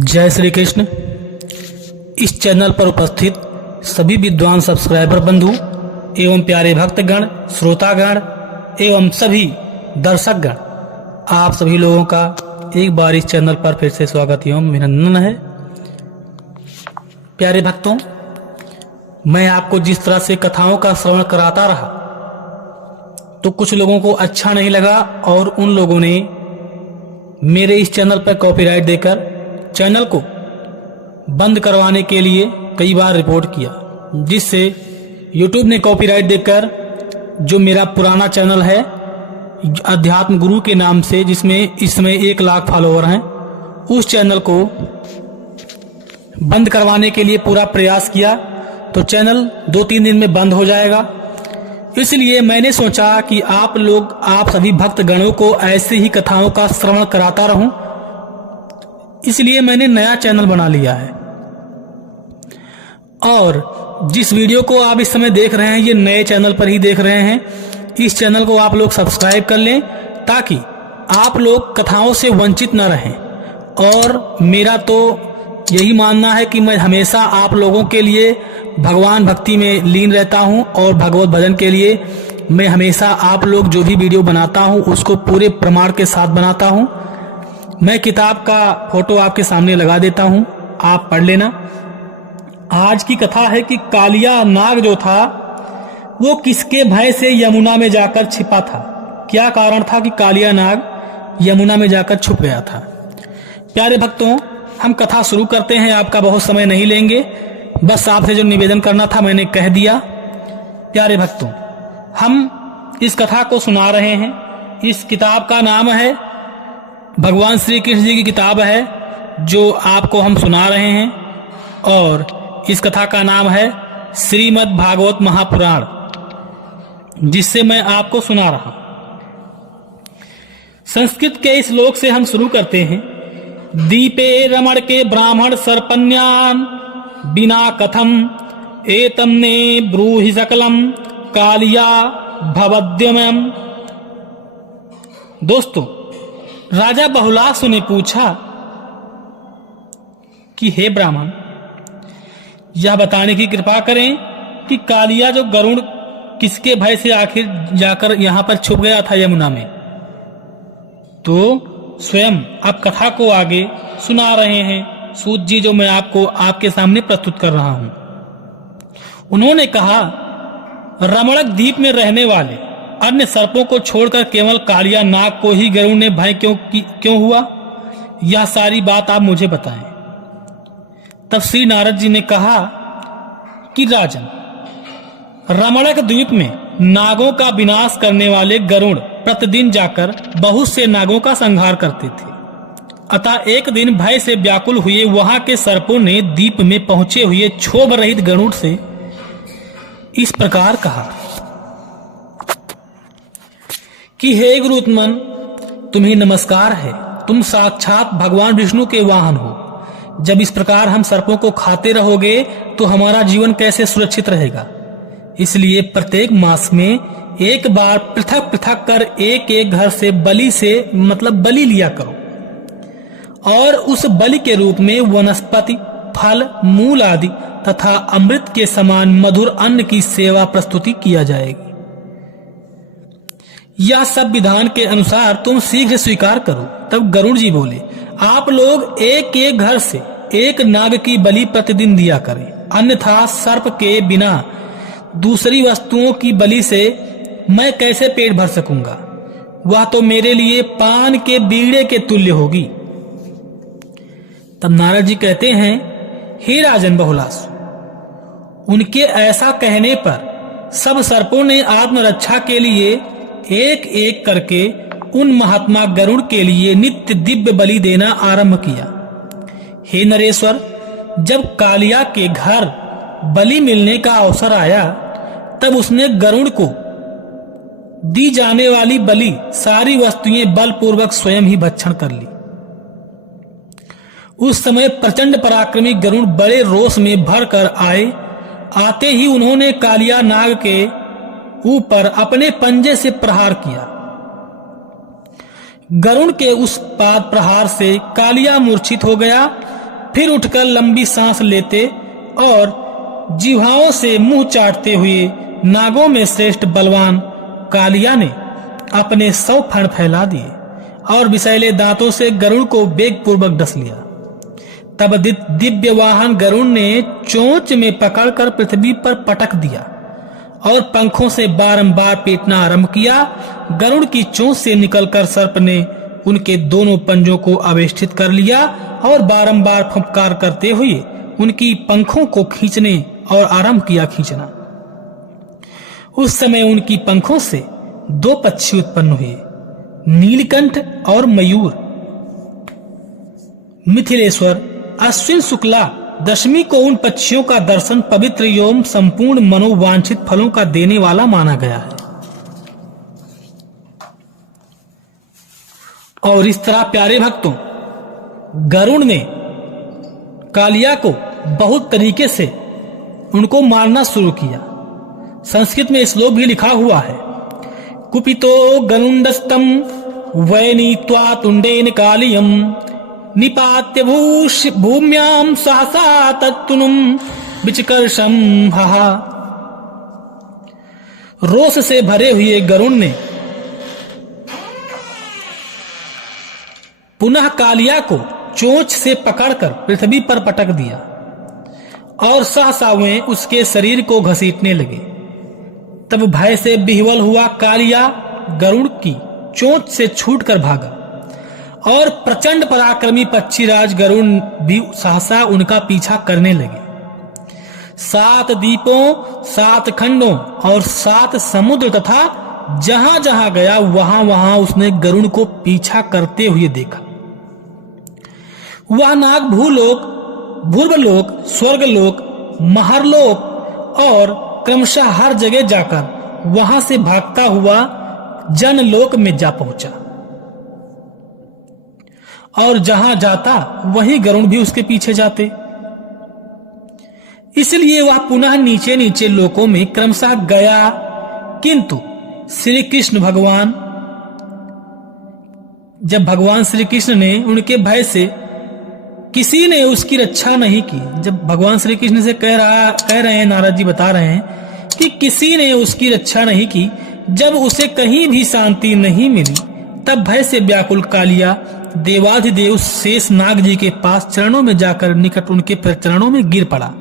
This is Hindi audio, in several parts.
जय श्री कृष्ण। इस चैनल पर उपस्थित सभी विद्वान सब्सक्राइबर बंधु एवं प्यारे भक्तगण, श्रोतागण एवं सभी दर्शकगण, आप सभी लोगों का एक बार इस चैनल पर फिर से स्वागत एवं अभिनंदन है। प्यारे भक्तों, मैं आपको जिस तरह से कथाओं का श्रवण कराता रहा तो कुछ लोगों को अच्छा नहीं लगा और उन लोगों ने मेरे इस चैनल पर कॉपीराइट देकर चैनल को बंद करवाने के लिए कई बार रिपोर्ट किया, जिससे YouTube ने कॉपीराइट देकर जो मेरा पुराना चैनल है अध्यात्म गुरु के नाम से, जिसमें इस समय 1 लाख फॉलोवर हैं, उस चैनल को बंद करवाने के लिए पूरा प्रयास किया। तो चैनल 2-3 दिन में बंद हो जाएगा। इसलिए मैंने सोचा कि आप सभी भक्तगणों को ऐसे ही कथाओं का श्रवण कराता रहूं, इसलिए मैंने नया चैनल बना लिया है। और जिस वीडियो को आप इस समय देख रहे हैं, ये नए चैनल पर ही देख रहे हैं। इस चैनल को आप लोग सब्सक्राइब कर लें ताकि आप लोग कथाओं से वंचित न रहें। और मेरा तो यही मानना है कि मैं हमेशा आप लोगों के लिए भगवान भक्ति में लीन रहता हूं और भगवत भजन के लिए मैं हमेशा आप लोग जो भी वीडियो बनाता हूं उसको पूरे प्रमाण के साथ बनाता हूं। मैं किताब का फोटो आपके सामने लगा देता हूं, आप पढ़ लेना। आज की कथा है कि कालिया नाग जो था वो किसके भय से यमुना में जाकर छिपा था। क्या कारण था कि कालिया नाग यमुना में जाकर छुप गया था। प्यारे भक्तों, हम कथा शुरू करते हैं। आपका बहुत समय नहीं लेंगे, बस आपसे जो निवेदन करना था मैंने कह दिया। प्यारे भक्तों, हम इस कथा को सुना रहे हैं। इस किताब का नाम है, भगवान श्री कृष्ण जी की किताब है जो आपको हम सुना रहे हैं, और इस कथा का नाम है श्रीमद् भागवत महापुराण, जिससे मैं आपको सुना रहा हूं। संस्कृत के इस श्लोक से हम शुरू करते हैं। दीपे रमण के ब्राह्मण सर्पन्यान बिना कथम एतम ने ब्रूहि सकलम कालिया भवद्यमयम। दोस्तों, राजा बहुलासु ने पूछा कि हे ब्राह्मण, यह बताने की कृपा करें कि कालिया जो गरुड़ किसके भय से आखिर जाकर यहां पर छुप गया था यमुना में। तो स्वयं आप कथा को आगे सुना रहे हैं सूत जी, जो मैं आपको आपके सामने प्रस्तुत कर रहा हूं। उन्होंने कहा, रमणक द्वीप में रहने वाले अन्य सर्पों को छोड़कर केवल कालिया नाग को ही गरुड़ ने भय क्यों हुआ, यह सारी बात आप मुझे बताएं। तब श्री नारद जी ने कहा कि राजन, रमणक द्वीप में नागों का विनाश करने वाले गरुड़ प्रतिदिन जाकर बहुत से नागों का संहार करते थे। अतः एक दिन भय से व्याकुल हुए वहां के सर्पों ने द्वीप में पहुंचे हुए क्षोभ रहित गरुड़ से इस प्रकार कहा कि हे गुरुत्मन, तुम्हें नमस्कार है। तुम साक्षात भगवान विष्णु के वाहन हो। जब इस प्रकार हम सर्पों को खाते रहोगे तो हमारा जीवन कैसे सुरक्षित रहेगा। इसलिए प्रत्येक मास में एक बार पृथक पृथक कर एक घर से बलि लिया करो, और उस बलि के रूप में वनस्पति, फल, मूल आदि तथा अमृत के समान मधुर अन्न की सेवा प्रस्तुति किया जाएगी। यह सब विधान के अनुसार तुम शीघ्र स्वीकार करो। तब गरुड़ जी बोले, आप लोग एक घर से एक नाग की बलि प्रतिदिन दिया करें, अन्यथा सर्प के बिना दूसरी वस्तुओं की बलि से मैं कैसे पेट भर सकूंगा। वह तो मेरे लिए पान के बीड़े के तुल्य होगी। तब नारद जी कहते हैं, हे राजन बहुलासु, उनके ऐसा कहने पर सब सर्पों ने आत्मरक्षा के लिए एक एक करके उन महात्मा गरुड़ के लिए नित्य दिव्य बलि देना आरंभ किया। हे नरेश्वर, जब कालिया के घर बलि मिलने का अवसर आया तब उसने गरुड़ को दी जाने वाली बलि सारी वस्तुएं बलपूर्वक स्वयं ही भक्षण कर ली। उस समय प्रचंड पराक्रमी गरुड़ बड़े रोष में भरकर आए। आते ही उन्होंने कालिया नाग के ऊपर अपने पंजे से प्रहार किया। गरुड़ के उस पाद प्रहार से कालिया मूर्छित हो गया फिर उठकर लंबी सांस लेते और जिह्वाओं से मुंह चाटते हुए नागों में श्रेष्ठ बलवान कालिया ने अपने 100 फण फैला दिए और विषैले दांतों से गरुड़ को वेगपूर्वक डस लिया। तब दिव्य वाहन गरुड़ ने चोंच में पकड़कर पृथ्वी पर पटक दिया और पंखों से बारंबार पीटना आरंभ किया। गरुड़ की चोंच से निकलकर सर्प ने उनके दोनों पंजों को आवेष्टित कर लिया और बारंबार फुंकार करते हुए उनकी पंखों को खींचने और आरंभ किया खींचना। उस समय उनकी पंखों से 2 पक्षी उत्पन्न हुए, नीलकंठ और मयूर। मिथिलेश्वर अश्विन शुक्ला दशमी को उन पक्षियों का दर्शन पवित्र एवं संपूर्ण मनोवांछित फलों का देने वाला माना गया है। और इस तरह प्यारे भक्तों, गरुड़ ने कालिया को बहुत तरीके से उनको मारना शुरू किया। संस्कृत में श्लोक भी लिखा हुआ है, कुपितो गरुण्डस्तम वैनीत्वा तुंडेन कालियम निपात्य भूम्याम सहसा तत्तुनुम विचकर्षम हाहा। रोष से भरे हुए गरुड़ ने पुनः कालिया को चोंच से पकड़कर पृथ्वी पर पटक दिया और सहसा वे उसके शरीर को घसीटने लगे। तब भय से विह्वल हुआ कालिया गरुड़ की चोंच से छूटकर भागा और प्रचंड पराक्रमी पक्षीराज गरुड़ भी सहसा उनका पीछा करने लगे। 7 द्वीपों, 7 खंडों और 7 समुद्र तथा जहां जहां गया वहां वहां उसने गरुड़ को पीछा करते हुए देखा। वह नाग भूलोक, भूर्वलोक, स्वर्गलोक, महरलोक और क्रमशः हर जगह जाकर वहां से भागता हुआ जनलोक में जा पहुंचा और जहां जाता वहीं गरुड़ भी उसके पीछे जाते। इसलिए वह पुनः नीचे नीचे लोकों में क्रमशः गया, किंतु श्री कृष्ण भगवान, जब भगवान श्री कृष्ण ने उनके भय से किसी ने उसकी रक्षा नहीं की, जब भगवान श्री कृष्ण से कह रहे हैं, नारद जी बता रहे हैं कि किसी ने उसकी रक्षा नहीं की, जब उसे कहीं भी शांति नहीं मिली, तब भय से व्याकुल कालिया देवाधिदेव शेष नाग जी के पास चरणों में जाकर निकट उनके चरणों में गिर पड़ा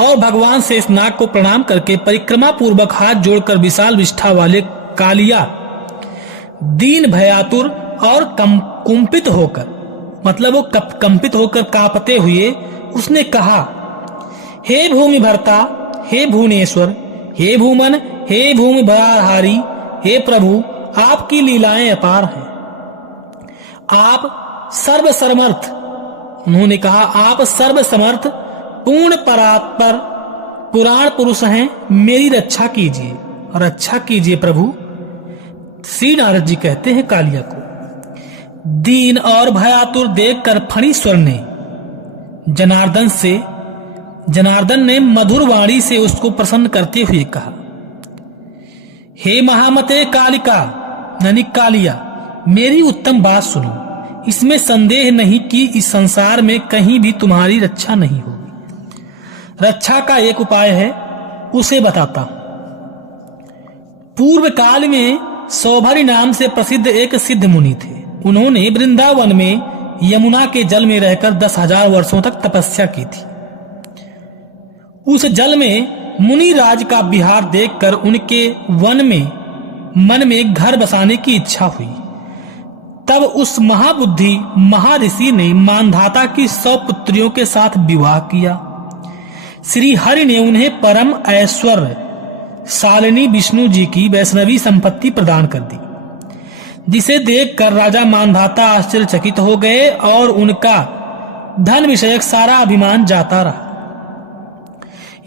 और भगवान शेष नाग को प्रणाम करके परिक्रमा पूर्वक हाथ जोड़कर विशाल विष्ठा वाले कालिया दीन भयातुर और कुंपित होकर, मतलब वो कंपित होकर कांपते हुए उसने कहा, हे भूमि भर्ता, हे भुवनेश्वर, हे भूमन, हे भूमि भरारहारी, हे प्रभु, आपकी लीलाएं अपार हैं। आप सर्वसमर्थ, उन्होंने कहा, आप सर्वसमर्थ पूर्ण परात्पर पुराण पुरुष हैं, मेरी रक्षा कीजिए और रक्षा कीजिए प्रभु। श्री नारद जी कहते हैं कालिया को। दीन और भयातुर देखकर फणीश्वर ने जनार्दन ने मधुर वाणी से उसको प्रसन्न करते हुए कहा, हे महामते कालिका, यानी कालिया, मेरी उत्तम बात सुनो। इसमें संदेह नहीं कि इस संसार में कहीं भी तुम्हारी रक्षा नहीं होगी। रक्षा का एक उपाय है, उसे बताता हूं। पूर्व काल में सौभरी नाम से प्रसिद्ध एक सिद्ध मुनि थे। उन्होंने वृंदावन में यमुना के जल में रहकर 10,000 वर्षों तक तपस्या की थी। उस जल में मुनि राज का विहार देखकर उनके मन में घर बसाने की इच्छा हुई। तब उस महाबुद्धि महर्षि ने मानधाता की 100 पुत्रियों के साथ विवाह किया। श्री हरि ने उन्हें परम ऐश्वर्य शालिनी विष्णु जी की वैष्णवी संपत्ति प्रदान कर दी, जिसे देखकर राजा मानधाता आश्चर्यचकित हो गए और उनका धन विषयक सारा अभिमान जाता रहा।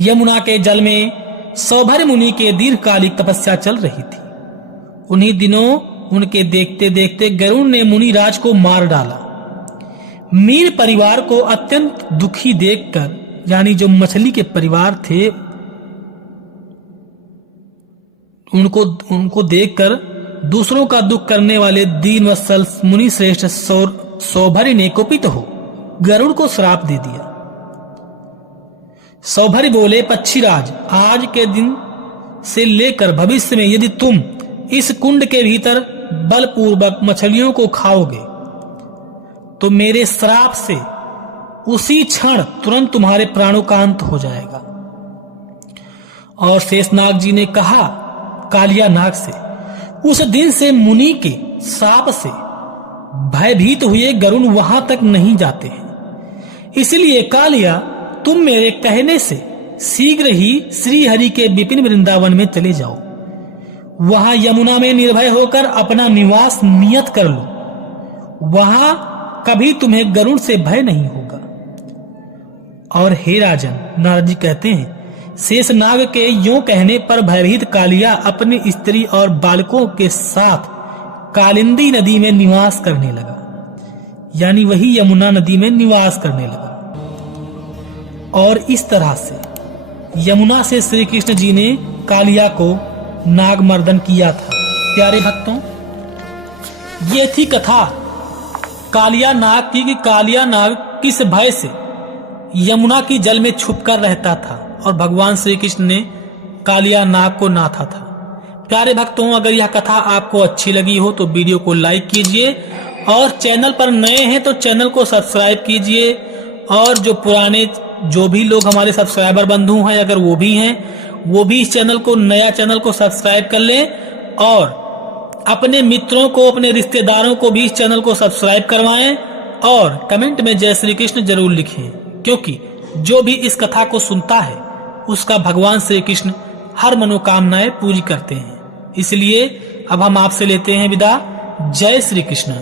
यमुना के जल में सौभर मुनि के दीर्घकालिक तपस्या चल रही थी। उन्हीं दिनों उनके देखते देखते गरुड़ ने मुनिराज को मार डाला। मीन परिवार को अत्यंत दुखी देखकर, यानी जो मछली के परिवार थे, उनको देखकर दूसरों का दुख करने वाले दीनवत्सल मुनि श्रेष्ठ सौभरी ने कुपित हो गरुड़ को श्राप दे दिया। सौभरी बोले, पक्षीराज, आज के दिन से लेकर भविष्य में यदि तुम इस कुंड के भीतर बलपूर्वक मछलियों को खाओगे तो मेरे श्राप से उसी क्षण तुरंत तुम्हारे प्राणों का अंत हो जाएगा। और शेषनाग जी ने कहा कालिया नाग से, उस दिन से मुनि के श्राप से भयभीत हुए गरुड़ वहां तक नहीं जाते हैं। इसलिए कालिया, तुम मेरे कहने से शीघ्र ही श्री हरि के विपिन वृंदावन में चले जाओ। वहां यमुना में निर्भय होकर अपना निवास नियत कर लो। वहां कभी तुम्हें गरुड़ से भय नहीं होगा। और हे राजन, नारद जी कहते हैं, शेषनाग के यूं कहने पर भयभीत कालिया अपनी स्त्री और बालकों के साथ कालिंदी नदी में निवास करने लगा, यानी वही यमुना नदी में निवास करने लगा। और इस तरह से यमुना से श्री कृष्ण जी ने कालिया को नागमर्दन किया था। प्यारे भक्तों, ये थी कथा कालिया नाग की कि कालिया नाग किस भय से यमुना की जल में छुपकर रहता था और भगवान श्री कृष्ण ने कालिया नाग को नाथा था। प्यारे भक्तों, अगर यह कथा आपको अच्छी लगी हो तो वीडियो को लाइक कीजिए और चैनल पर नए हैं तो चैनल को सब्सक्राइब कीजिए। और जो पुराने जो भी लोग हमारे सब्सक्राइबर बंधु हैं, अगर वो भी हैं, वो भी इस चैनल को, नया चैनल को सब्सक्राइब कर लें और अपने मित्रों को, अपने रिश्तेदारों को भी इस चैनल को सब्सक्राइब करवाएं और कमेंट में जय श्री कृष्ण जरूर लिखें, क्योंकि जो भी इस कथा को सुनता है उसका भगवान श्री कृष्ण हर मनोकामनाएं पूरी करते हैं। इसलिए अब हम आपसे लेते हैं विदा। जय श्री कृष्ण।